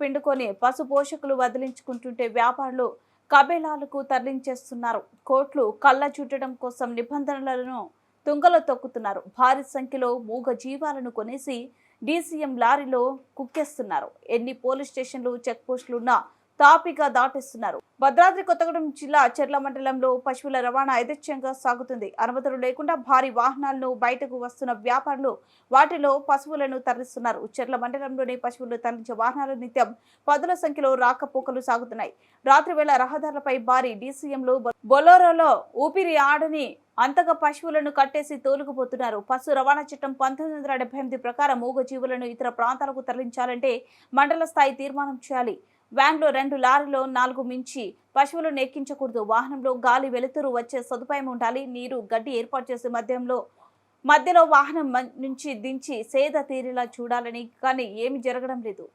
పిండుకొని పశు పోషకులు వదిలించుకుంటుంటే వ్యాపారులు కబేళాలకు తరలించేస్తున్నారు. కోట్లు కళ్ళ చుట్టడం కోసం నిబంధనలను తుంగలో తొక్కుతున్నారు. భారీ సంఖ్యలో మూగ జీవాలను కొనేసి డీసీఎం లారీలో కుక్కేస్తున్నారు. ఎన్ని పోలీస్ స్టేషన్లు చెక్ పోస్టులున్నా తాపిగా దాటిస్తున్నారు. భద్రాద్రి కొత్తగూడెం జిల్లా చెర్ల మండలంలో పశువుల రవాణా యథేచ్ఛంగా సాగుతుంది. అనుమతులు లేకుండా భారీ వాహనాలను బయటకు వస్తున్న వ్యాపారులు వాటిలో పశువులను తరలిస్తున్నారు. చెర్ల మండలంలోని పశువులు తరలించే వాహనాలు నిత్యం పదుల సంఖ్యలో రాకపోకలు సాగుతున్నాయి. రాత్రి వేళ రహదారులపై భారీ డీసీఎంలు బొలోరోలో ఊపిరి ఆడని అంతగా పశువులను కట్టేసి తోలుకుపోతున్నారు. పశు రవాణా చట్టం 1978 ప్రకారం మూగ జీవులను ఇతర ప్రాంతాలకు తరలించాలంటే మండల స్థాయి తీర్మానం చేయాలి. వ్యాన్లో 2 లారీలో 4 మించి పశువులను ఎక్కించకూడదు. వాహనంలో గాలి వెలుతురు వచ్చే సదుపాయం ఉండాలి. నీరు గడ్డి ఏర్పాటు చేసే మధ్యలో వాహనం నుంచి దించి సేద తీరేలా చూడాలని, కానీ ఏమి జరగడం లేదు.